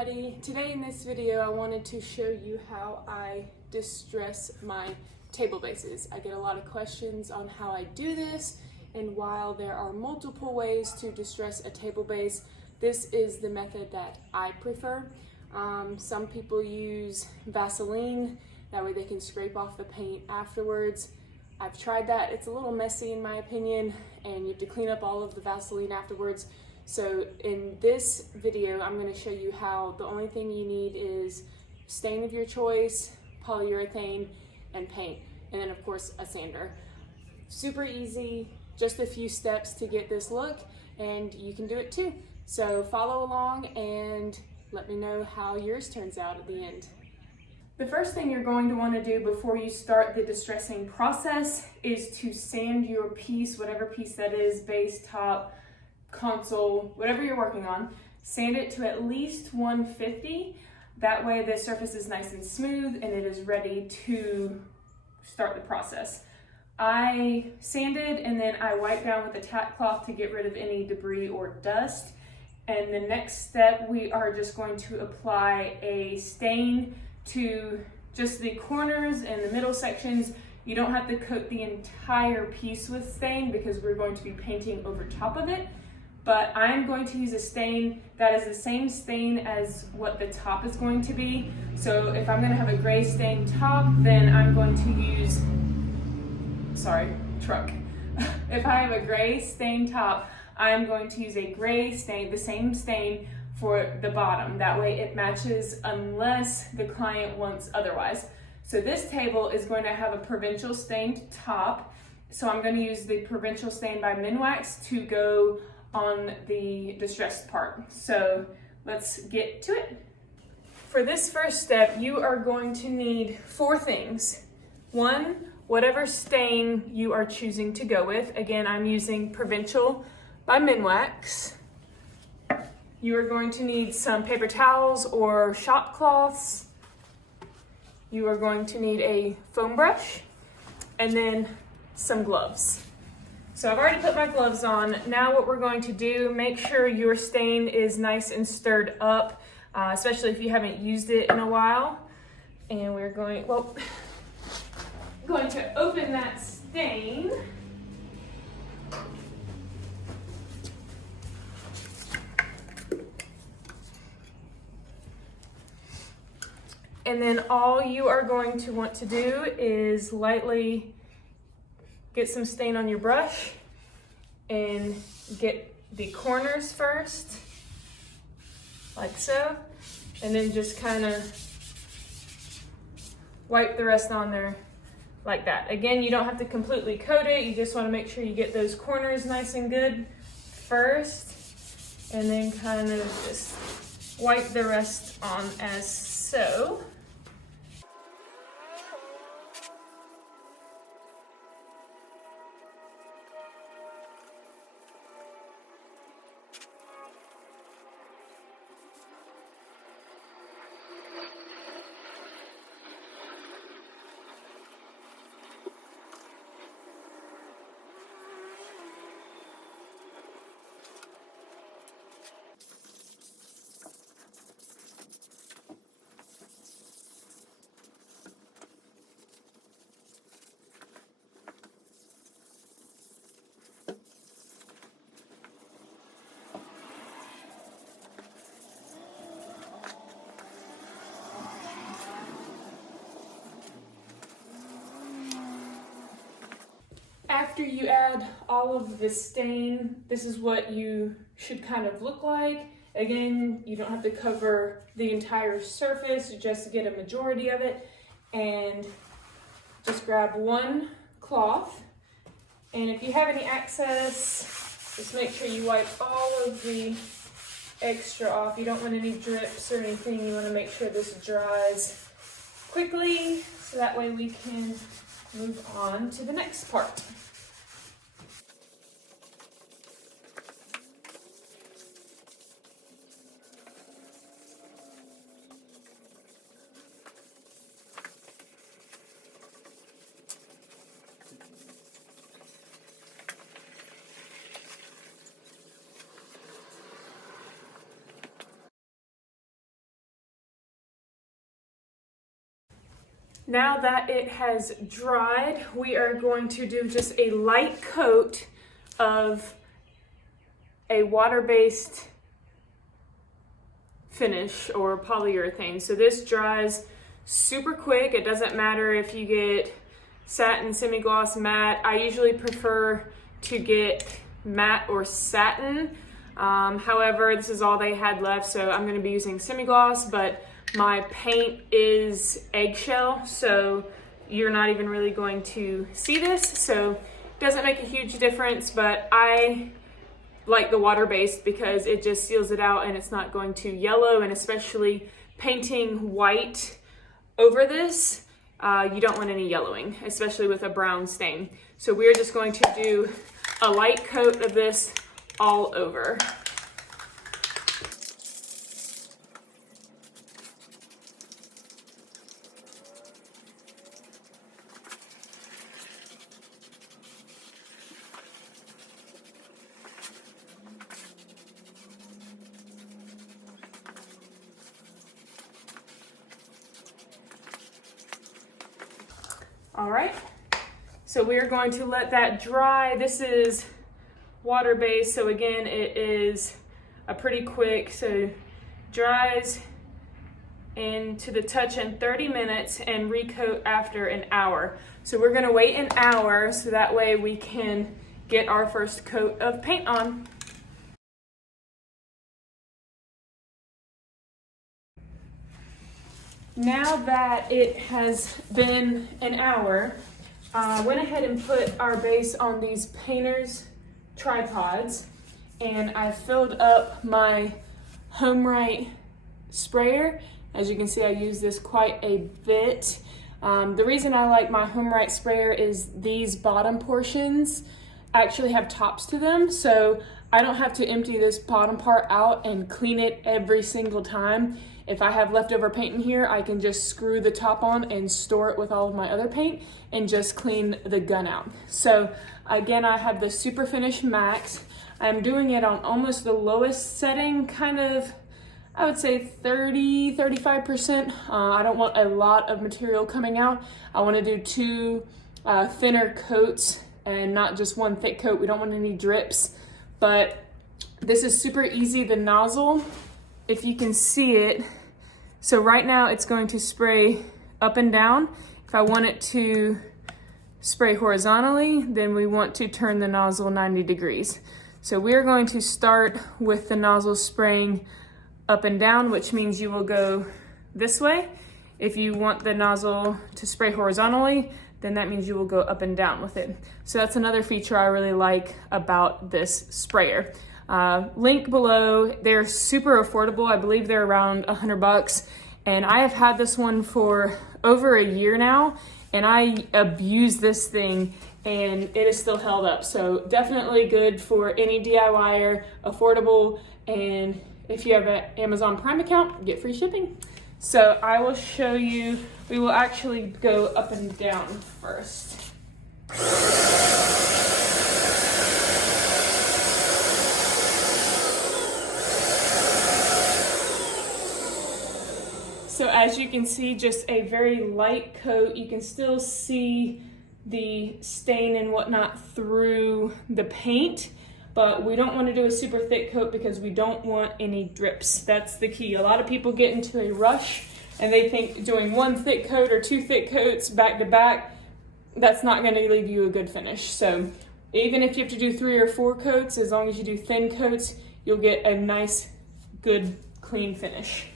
everybody. Today in this video I wanted to show you how I distress my table bases. I get a lot of questions on how I do this, and while there are multiple ways to distress a table base, this is the method that I prefer. Some people use Vaseline, that way they can scrape off the paint afterwards. I've tried that. It's a little messy in my opinion, and you have to clean up all of the Vaseline afterwards. So in this video, I'm going to show you how the only thing you need is stain of your choice, polyurethane, and paint. And then of course a sander. Super easy, just a few steps to get this look, and you can do it too. So follow along and let me know how yours turns out at the end. The first thing you're going to want to do before you start the distressing process is to sand your piece, whatever piece that is, base, top, console, whatever you're working on. Sand it to at least 150. That way the surface is nice and smooth and it is ready to start the process. I sanded and then I wiped down with a tack cloth to get rid of any debris or dust. And the next step, we are just going to apply a stain to just the corners and the middle sections. You don't have to coat the entire piece with stain because we're going to be painting over top of it. But I'm going to use a stain that is the same stain as what the top is going to be. So if I'm going to have a gray stained top, then I'm going to use, truck. If I have a gray stained top, I'm going to use a gray stain, the same stain for the bottom. That way it matches unless the client wants otherwise. So this table is going to have a provincial stained top. So I'm going to use the provincial stain by Minwax to go on the distressed part. So let's get to it. For this first step, you are going to need 4 things. 1, whatever stain you are choosing to go with. Again, I'm using Provincial by Minwax. You are going to need some paper towels or shop cloths. You are going to need a foam brush and then some gloves. So I've already put my gloves on. Now what we're going to do, make sure your stain is nice and stirred up, especially if you haven't used it in a while. And we're going to open that stain. And then all you are going to want to do is lightly get some stain on your brush and get the corners first, like so, and then just kind of wipe the rest on there like that. Again, you don't have to completely coat it, you just want to make sure you get those corners nice and good first, and then kind of just wipe the rest on as so. After you add all of the stain, this is what you should kind of look like. Again, you don't have to cover the entire surface, just to get a majority of it. And just grab one cloth. And if you have any excess, just make sure you wipe all of the extra off. You don't want any drips or anything. You want to make sure this dries quickly, so that way we can move on to the next part. Now that it has dried, we are going to do just a light coat of a water-based finish or polyurethane. So this dries super quick. It doesn't matter if you get satin, semi-gloss, matte. I usually prefer to get matte or satin. However, this is all they had left, so I'm gonna be using semi-gloss, but my paint is eggshell, so you're not even really going to see this, so it doesn't make a huge difference, but I like the water-based because it just seals it out and it's not going to yellow, and especially painting white over this, you don't want any yellowing, especially with a brown stain. So we're just going to do a light coat of this all over. All right, so we're going to let that dry. This is water-based, so again, it is a pretty quick, so dries into the touch in 30 minutes and recoat after an hour. So we're gonna wait an hour so that way we can get our first coat of paint on. Now that it has been an hour, I went ahead and put our base on these painters tripods, and I filled up my HomeRite sprayer. As you can see, I use this quite a bit. The reason I like my HomeRite sprayer is these bottom portions actually have tops to them, so I don't have to empty this bottom part out and clean it every single time. If I have leftover paint in here, I can just screw the top on and store it with all of my other paint and just clean the gun out. So again, I have the Super Finish Max. I'm doing it on almost the lowest setting, kind of, I would say 35%. I don't want a lot of material coming out. I want to do two thinner coats and not just one thick coat. We don't want any drips, but this is super easy. The nozzle, if you can see it, so right now it's going to spray up and down. If I want it to spray horizontally, then we want to turn the nozzle 90 degrees. So we're going to start with the nozzle spraying up and down, which means you will go this way. If you want the nozzle to spray horizontally, then that means you will go up and down with it. So that's another feature I really like about this sprayer. Link below. They're super affordable. I believe they're around $100, and I have had this one for over a year now, and I abuse this thing and it is still held up. So definitely good for any DIYer, affordable, and if you have an Amazon Prime account, get free shipping. So I will show you, we will actually go up and down first. So as you can see, just a very light coat. You can still see the stain and whatnot through the paint, but we don't want to do a super thick coat because we don't want any drips. That's the key. A lot of people get into a rush and they think doing one thick coat or two thick coats back to back, that's not going to leave you a good finish. So even if you have to do 3 or 4 coats, as long as you do thin coats, you'll get a nice, good, clean finish.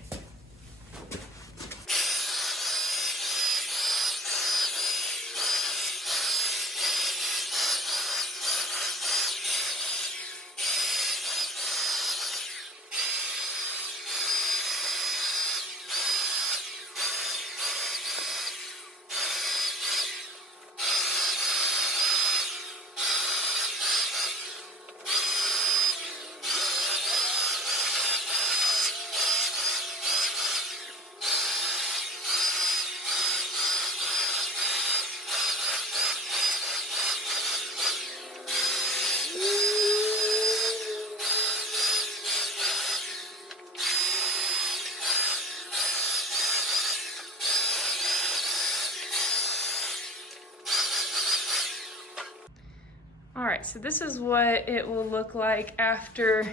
All right, so this is what it will look like after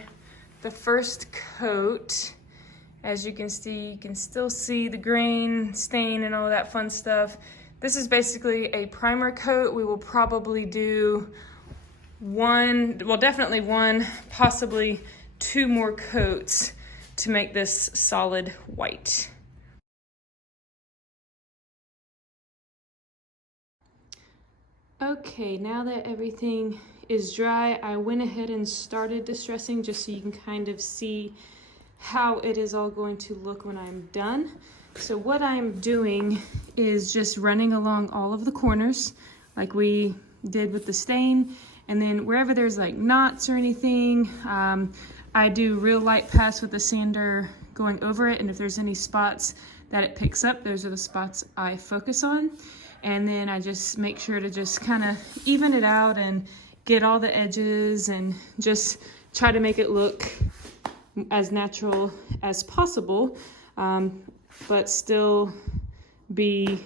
the first coat. As you can see, you can still see the grain, stain, and all that fun stuff. This is basically a primer coat. We will probably do definitely one, possibly two more coats to make this solid white. Okay, now that everything is dry, I went ahead and started distressing just so you can kind of see how it is all going to look when I'm done. So what I'm doing is just running along all of the corners like we did with the stain, and then wherever there's like knots or anything, I do real light pass with the sander going over it, and if there's any spots that it picks up, those are the spots I focus on. And then I just make sure to just kind of even it out and get all the edges and just try to make it look as natural as possible, but still be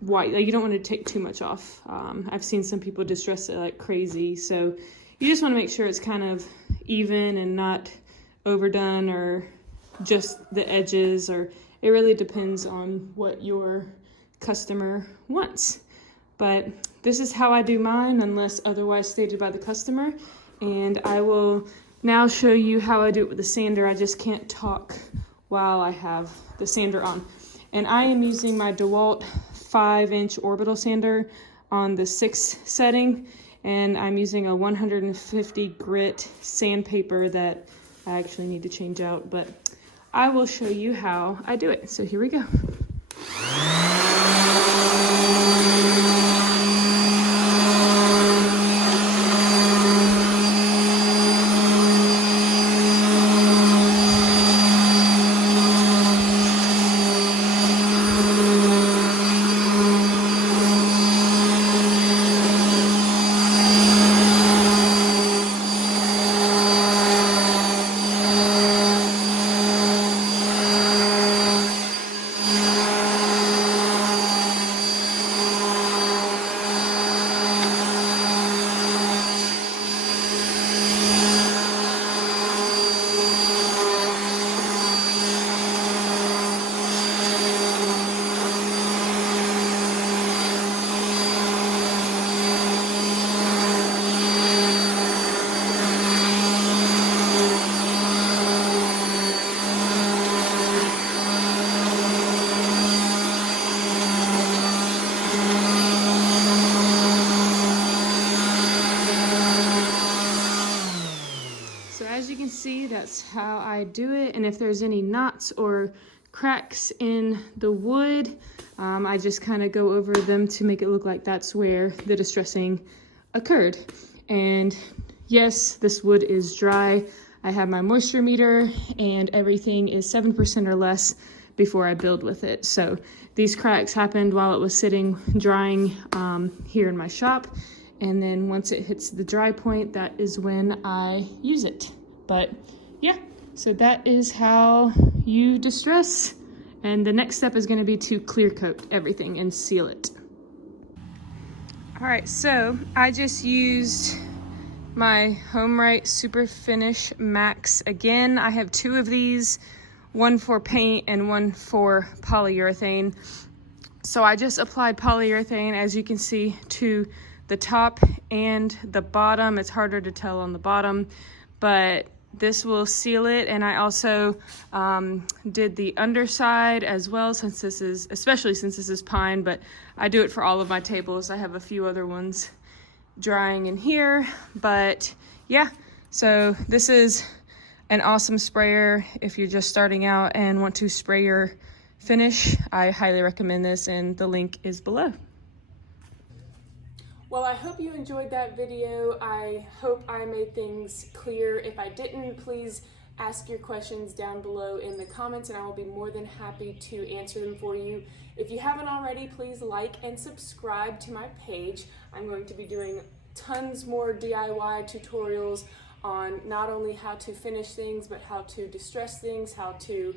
white. Like, you don't want to take too much off. I've seen some people distress it like crazy, so you just want to make sure it's kind of even and not overdone or just the edges, or it really depends on what your customer wants. But this is how I do mine unless otherwise stated by the customer, and I will now show you how I do it with the sander. I just can't talk while I have the sander on. And I am using my DeWalt 5-inch orbital sander on the 6th setting, and I'm using a 150 grit sandpaper that I actually need to change out, but I will show you how I do it. So here we go. See, that's how I do it. And if there's any knots or cracks in the wood, I just kind of go over them to make it look like that's where the distressing occurred. And yes, this wood is dry. I have my moisture meter and everything is 7% or less before I build with it. So these cracks happened while it was sitting drying here in my shop. And then once it hits the dry point, that is when I use it. But yeah, so that is how you distress. And the next step is going to be to clear coat everything and seal it. All right, so I just used my HomeRite Super Finish Max again. I have two of these, one for paint and one for polyurethane. So I just applied polyurethane, as you can see, to the top and the bottom. It's harder to tell on the bottom, but this will seal it. And I also did the underside as well, especially since this is pine, but I do it for all of my tables. I have a few other ones drying in here, but yeah, so this is an awesome sprayer if you're just starting out and want to spray your finish. I highly recommend this, and the link is below. Well, I hope you enjoyed that video. I hope I made things clear. If I didn't, please ask your questions down below in the comments and I will be more than happy to answer them for you. If you haven't already, please like and subscribe to my page. I'm going to be doing tons more DIY tutorials on not only how to finish things, but how to distress things, how to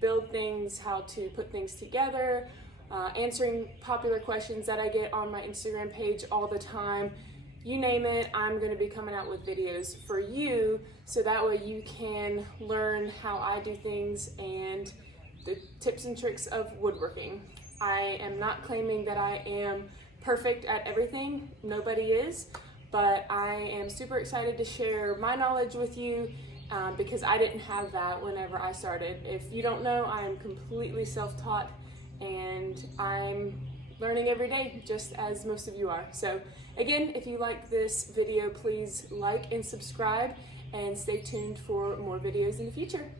build things, how to put things together, answering popular questions that I get on my Instagram page all the time. You name it, I'm going to be coming out with videos for you, so that way you can learn how I do things and the tips and tricks of woodworking. I am not claiming that I am perfect at everything, nobody is, but I am super excited to share my knowledge with you because I didn't have that whenever I started. If you don't know, I am completely self-taught and I'm learning every day, just as most of you are. So again, if you like this video, please like and subscribe and stay tuned for more videos in the future.